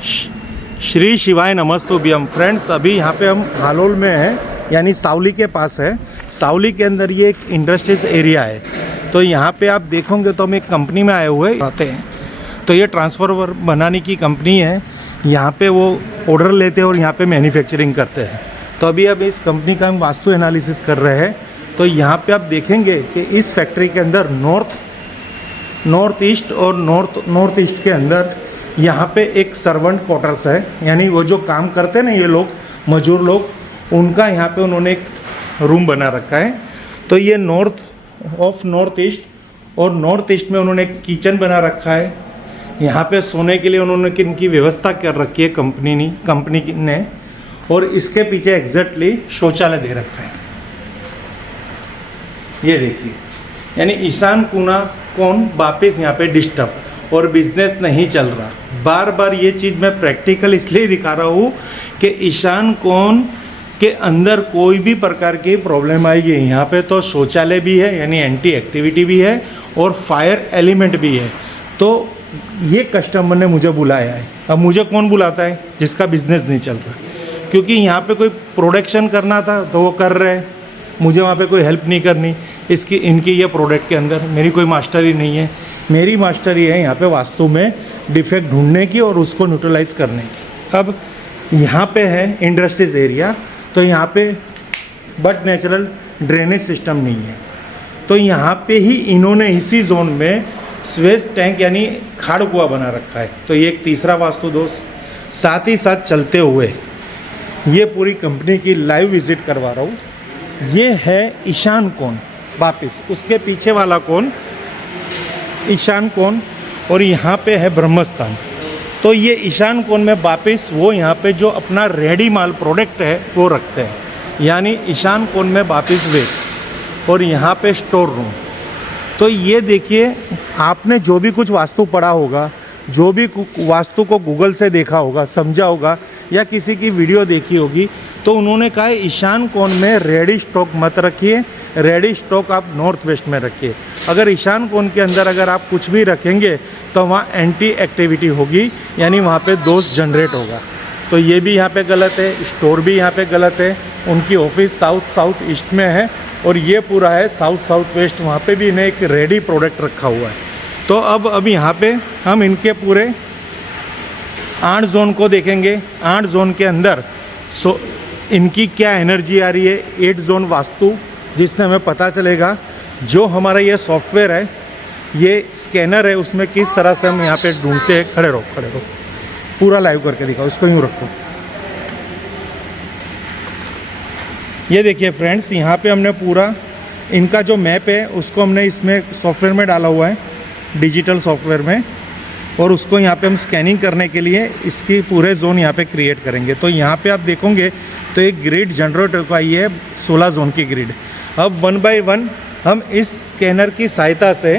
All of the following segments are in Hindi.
श्री शिवाय नमस्तुभ्यम। फ्रेंड्स, अभी यहाँ पे हम हालोल में हैं, यानी सावली के पास है। सावली के अंदर ये एक इंडस्ट्रीज एरिया है। तो यहाँ पे आप देखोगे तो हम एक कंपनी में आए हुए आते हैं। तो ये ट्रांसफार्मर बनाने की कंपनी है। यहाँ पे वो ऑर्डर लेते हैं और यहाँ पे मैन्युफैक्चरिंग करते हैं। तो अभी अब इस कंपनी का हम वास्तु एनालिसिस कर रहे हैं। तो यहाँ पे आप देखेंगे कि इस फैक्ट्री के अंदर नॉर्थ ईस्ट और नॉर्थ ईस्ट के अंदर यहाँ पे एक सर्वेंट क्वार्टर्स है, यानी वो जो काम करते हैं ना ये लोग, मजदूर लोग, उनका यहाँ पे उन्होंने एक रूम बना रखा है। तो ये नॉर्थ ईस्ट में उन्होंने एक किचन बना रखा है। यहाँ पे सोने के लिए उन्होंने इनकी व्यवस्था कर रखी है कंपनी ने। और इसके पीछे एग्जैक्टली शौचालय दे रखा है, ये देखिए। यानी ईशान कोण वापस यहाँ पे डिस्टर्ब और बिजनेस नहीं चल रहा। बार बार ये चीज़ मैं प्रैक्टिकल इसलिए दिखा रहा हूँ कि ईशान कोण के अंदर कोई भी प्रकार की प्रॉब्लम आएगी। यहाँ पे तो शौचालय भी है, यानी एंटी एक्टिविटी भी है, और फायर एलिमेंट भी है। तो ये कस्टमर ने मुझे बुलाया है। अब मुझे कौन बुलाता है? जिसका बिजनेस नहीं चल रहा। क्योंकि यहाँ पे कोई प्रोडक्शन करना था तो वो कर रहे हैं, मुझे वहाँ पे कोई हेल्प नहीं करनी। इनकी ये प्रोडक्ट के अंदर मेरी कोई मास्टरी नहीं है। मेरी मास्टरी है यहाँ पे वास्तु में डिफेक्ट ढूंढने की और उसको न्यूट्रलाइज करने की। अब यहाँ पे है इंडस्ट्रीज एरिया, तो यहाँ पे बट नेचुरल ड्रेनेज सिस्टम नहीं है। तो यहाँ पे ही इन्होंने इसी जोन में स्वेज टैंक यानी खाड़ कुआं बना रखा है। तो ये एक तीसरा वास्तु दोष। साथ ही साथ चलते हुए ये पूरी कंपनी की लाइव विजिट करवा रहा हूँ। ये है ईशान कोण, वापिस उसके पीछे वाला कोण ईशान कोण, और यहाँ पे है ब्रह्मस्थान। तो ये ईशान कोण में वापिस वो यहाँ पे जो अपना रेडी माल प्रोडक्ट है वो रखते हैं, यानी ईशान कोण में वापिस वे, और यहाँ पे स्टोर रूम। तो ये देखिए, आपने जो भी कुछ वास्तु पढ़ा होगा, जो भी वास्तु को गूगल से देखा होगा, समझा होगा, या किसी की वीडियो देखी होगी, तो उन्होंने कहा है ईशान कोण में रेडी स्टॉक मत रखिए, रेडी स्टॉक आप नॉर्थ वेस्ट में रखिए। अगर ईशान कोण के अंदर अगर आप कुछ भी रखेंगे तो वहाँ एंटी एक्टिविटी होगी, यानी वहाँ पे दोष जनरेट होगा। तो ये भी यहाँ पे गलत है, स्टोर भी यहाँ पे गलत है। उनकी ऑफिस साउथ ईस्ट में है और ये पूरा है साउथ वेस्ट, वहाँ पे भी इन्हें एक रेडी प्रोडक्ट रखा हुआ है। तो अब यहाँ पे हम इनके पूरे 8 जोन को देखेंगे। 8 जोन के अंदर इनकी क्या एनर्जी आ रही है, 8 जोन वास्तु, जिससे हमें पता चलेगा जो हमारा ये सॉफ्टवेयर है, ये स्कैनर है, उसमें किस तरह से हम यहाँ पे ढूंढते हैं। खड़े रहो, पूरा लाइव करके दिखाओ, इसको यूँ रखो। ये देखिए फ्रेंड्स, यहाँ पे हमने पूरा इनका जो मैप है उसको हमने इसमें सॉफ्टवेयर में डाला हुआ है, डिजिटल सॉफ्टवेयर में, और उसको यहाँ पे हम स्कैनिंग करने के लिए इसकी पूरे जोन यहाँ पे क्रिएट करेंगे। तो यहाँ पे आप देखोगे तो एक ग्रिड जनरेट हो पाई है, 16 जोन की ग्रिड। अब 1 बाय 1 हम इस स्कैनर की सहायता से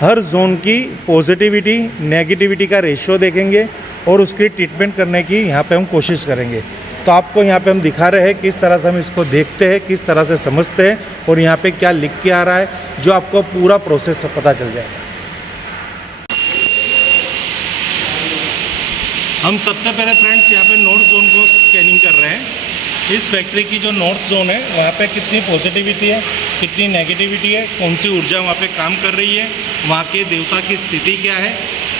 हर जोन की पॉजिटिविटी नेगेटिविटी का रेशियो देखेंगे और उसकी ट्रीटमेंट करने की यहाँ पे हम कोशिश करेंगे। तो आपको यहाँ पे हम दिखा रहे हैं किस तरह से हम इसको देखते हैं, किस तरह से समझते हैं, और यहाँ पे क्या लिख के आ रहा है, जो आपको पूरा प्रोसेस पता चल जाएगा। हम सबसे पहले फ्रेंड्स यहाँ पे नॉर्थ जोन को स्कैनिंग कर रहे हैं। इस फैक्ट्री की जो नॉर्थ जोन है वहाँ पे कितनी पॉजिटिविटी है, कितनी नेगेटिविटी है, कौन सी ऊर्जा वहाँ पे काम कर रही है, वहाँ के देवता की स्थिति क्या है,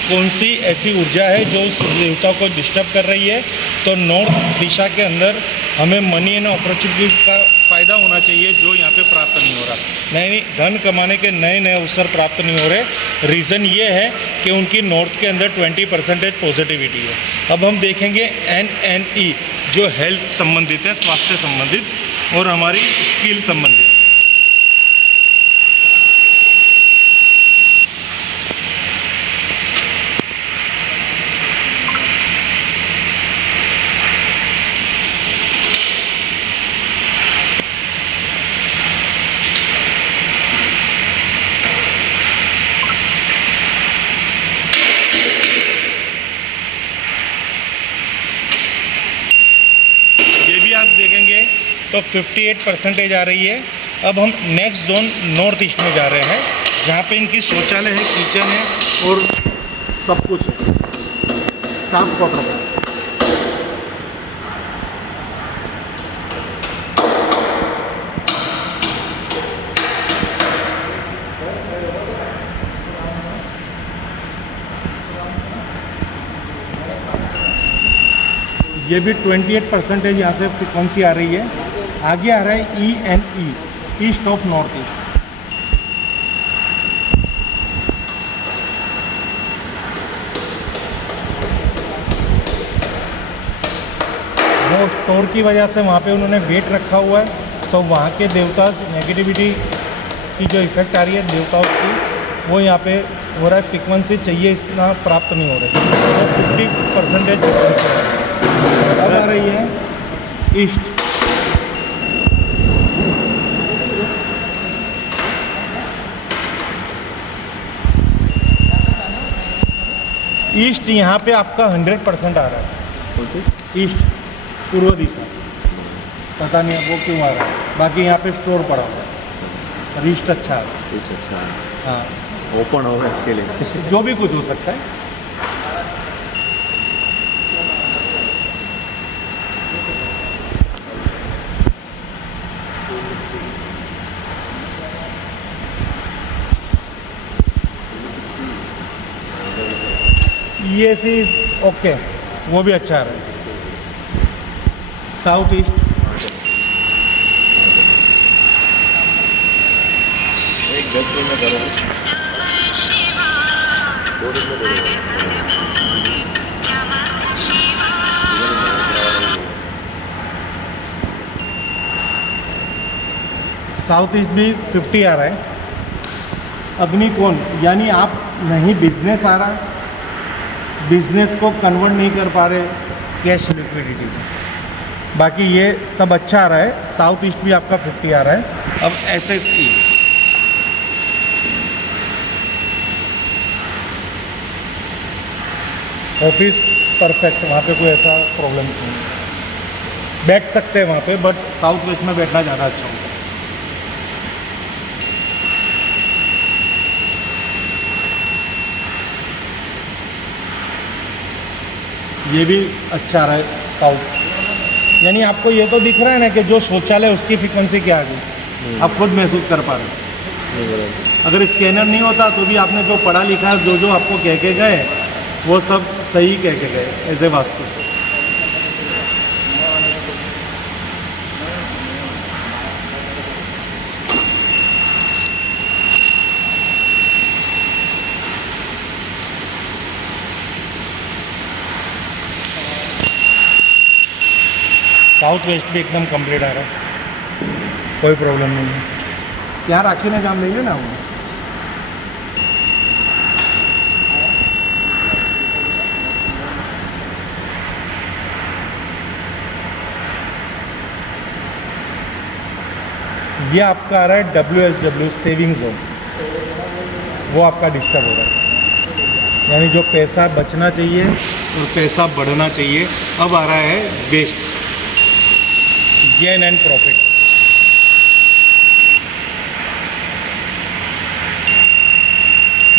कौन सी ऐसी ऊर्जा है जो उस देवता को डिस्टर्ब कर रही है। तो नॉर्थ दिशा के अंदर हमें मनी एंड अपॉर्चुनिटीज़ का फ़ायदा होना चाहिए, जो यहाँ पे प्राप्त नहीं हो रहा। नहीं, धन कमाने के नए अवसर प्राप्त नहीं हो रहे। रीज़न ये है कि उनकी नॉर्थ के अंदर 20% पॉजिटिविटी है। अब हम देखेंगे NNE, जो हेल्थ संबंधित है, स्वास्थ्य संबंधित, और हमारी स्किल संबंधित। आप देखेंगे तो 58% आ रही है। अब हम नेक्स्ट जोन नॉर्थ ईस्ट में जा रहे हैं, जहाँ पे इनकी शौचालय है, किचन है और सब कुछ है। स्टाफ क्वार्टर पे। ये भी 28% यहाँ से फ्रिक्वेंसी आ रही है। आगे आ रहा है ENE, east of north east. वो स्टोर की वजह से वहाँ पे उन्होंने वेट रखा हुआ है, तो वहाँ के देवता नेगेटिविटी की जो इफेक्ट आ रही है देवताओं की, वो यहाँ पे हो रहा है। फ्रिक्वेंसी चाहिए इतना प्राप्त नहीं हो रही, वो 50% फ्रिक्वेंसी आ रही है। अब आ रही है ईस्ट। ईस्ट यहाँ पे आपका 100% आ रहा है। कौन सी? ईस्ट, पूर्व दिशा। पता नहीं अब वो क्यों आ रहा है, बाकी यहाँ पे स्टोर पड़ा हुआ है और ईस्ट अच्छा है। ईस्ट अच्छा है, हाँ, ओपन होगा इसके लिए। जो भी कुछ हो सकता है। ये इज ओके, वो भी अच्छा आ रहा है। साउथ ईस्ट, एक 10 मिनट में करो, 2 दिन में दे देगा। साउथ ईस्ट भी 50 आ रहा है। अग्निकोण, यानी आप नहीं बिजनेस आ रहा, बिजनेस को कन्वर्ट नहीं कर पा रहे कैश लिक्विडिटी में, बाकी ये सब अच्छा आ रहा है। साउथ ईस्ट भी आपका 50 आ रहा है। अब SSE, ऑफिस परफेक्ट, वहाँ पे कोई ऐसा प्रॉब्लम्स नहीं है, बैठ सकते हैं वहाँ पे, बट साउथ वेस्ट में बैठना ज़्यादा अच्छा होगा। ये भी अच्छा आ रहा है साउथ, यानी आपको ये तो दिख रहा है ना कि जो शौचालय उसकी फ्रिक्वेंसी क्या आ गई, आप खुद महसूस कर पा रहे हैं। अगर स्कैनर नहीं होता तो भी आपने जो पढ़ा लिखा है, जो जो आपको कह के गए, वो सब सही कह के गए as a vastu. South west भी एकदम कंप्लीट आ रहा है, कोई प्रॉब्लम नहीं है। यहाँ राखी ने जाम लेंगे ना वो। ये आपका आ रहा है WSW, सेविंग जोन, वो आपका डिस्टर्ब हो रहा है, यानी जो पैसा बचना चाहिए और पैसा बढ़ना चाहिए, अब आ रहा है वेस्ट, गेन एंड प्रॉफिट।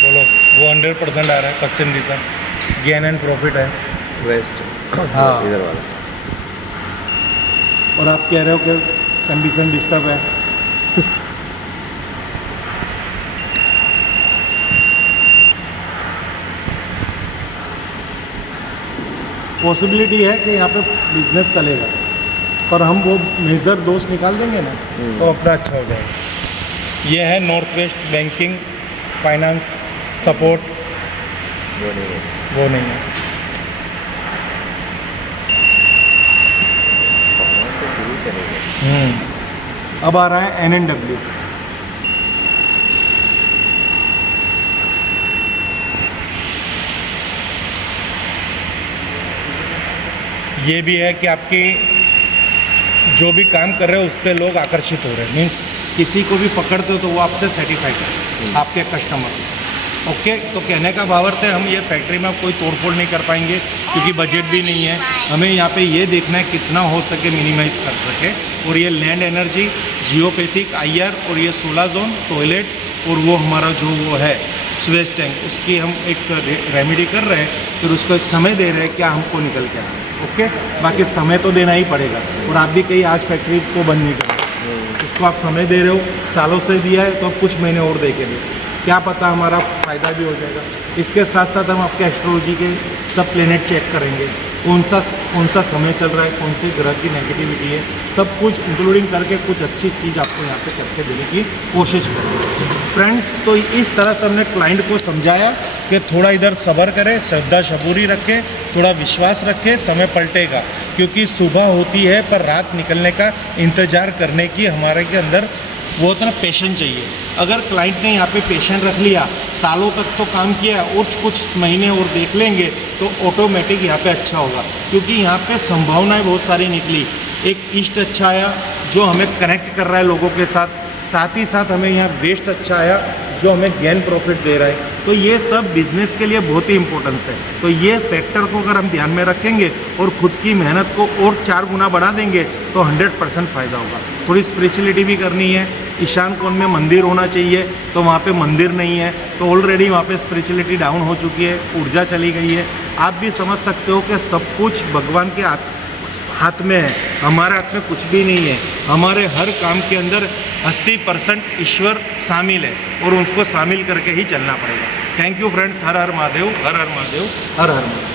बोलो, वो 100% आ रहा है पश्चिम दिशा, गेन एंड प्रॉफिट है वेस्ट, हाँ इधर वाला। और आप कह रहे हो कि कंडीशन डिस्टर्ब है। पॉसिबिलिटी है कि यहाँ पे बिजनेस चलेगा, पर हम वो मेजर दोष निकाल देंगे ना तो अपना अच्छा हो जाएगा। ये है north west banking finance support, वो नहीं है, वो नहीं है। से शुरू से नहीं है। अब आ रहा है NNW, ये भी है कि आपकी जो भी काम कर रहे हो उस पर लोग आकर्षित हो रहे हैं, मीन्स किसी को भी पकड़ते हो तो वो आपसे सेटिस्फाइड है, आपके कस्टमर। ओके, तो कहने का भावार्थ है हम ये फैक्ट्री में कोई तोड़फोड़ नहीं कर पाएंगे क्योंकि बजट भी नहीं है। हमें यहाँ पे ये देखना है कितना हो सके मिनिमाइज कर सके, और ये लैंड एनर्जी, जियोपैथिक IR, और ये 16 जोन टॉयलेट, और वो हमारा जो वो है स्वेज टैंक, उसकी हम एक रेमेडी कर रहे हैं। फिर उसको एक समय दे रहे हैं क्या हमको निकल के आना है। ओके, बाकी समय तो देना ही पड़ेगा। और आप भी कहीं आज फैक्ट्री को बंद नहीं करो, इसको आप समय दे रहे हो, सालों से दिया है तो अब कुछ महीने और दे के दे, क्या पता हमारा फ़ायदा भी हो जाएगा। इसके साथ साथ हम आपके एस्ट्रोलॉजी के सब प्लेनेट चेक करेंगे, कौन सा समय चल रहा है, कौन से ग्रह की नेगेटिविटी है, सब कुछ इंक्लूडिंग करके कुछ अच्छी चीज़ आपको यहाँ पे करके देने की कोशिश करेंगे फ्रेंड्स। तो इस तरह से हमने क्लाइंट को समझाया कि थोड़ा इधर सब्र करें, श्रद्धा सबूरी रखें, थोड़ा विश्वास रखें, समय पलटेगा, क्योंकि सुबह होती है पर रात निकलने का इंतज़ार करने की हमारे के अंदर वो होता है ना, पेशेंस चाहिए। अगर क्लाइंट ने यहाँ पे पेशेंट रख लिया, सालों तक तो काम किया और कुछ महीने और देख लेंगे तो ऑटोमेटिक यहाँ पे अच्छा होगा, क्योंकि यहाँ पे संभावनाएं बहुत सारी निकली। एक ईस्ट अच्छा आया जो हमें कनेक्ट कर रहा है लोगों के साथ, साथ ही साथ हमें यहाँ वेस्ट अच्छा आया जो हमें गेन प्रॉफिट दे रहा है। तो ये सब बिजनेस के लिए बहुत ही इंपॉर्टेंस है। तो ये फैक्टर को अगर हम ध्यान में रखेंगे और खुद की मेहनत को और 4 गुना बढ़ा देंगे तो 100% फ़ायदा होगा। थोड़ी स्पिरिचुअलिटी भी करनी है, ईशान कोण में मंदिर होना चाहिए, तो वहाँ पे मंदिर नहीं है, तो ऑलरेडी वहाँ पे स्पिरिचुअलिटी डाउन हो चुकी है, ऊर्जा चली गई है। आप भी समझ सकते हो कि सब कुछ भगवान के हाथ में है, हमारे हाथ में कुछ भी नहीं है। हमारे हर काम के अंदर 80% ईश्वर शामिल है और उसको शामिल करके ही चलना पड़ेगा। Thank you friends. Her her Mahadev, her her Mahadev, her her Mahadev.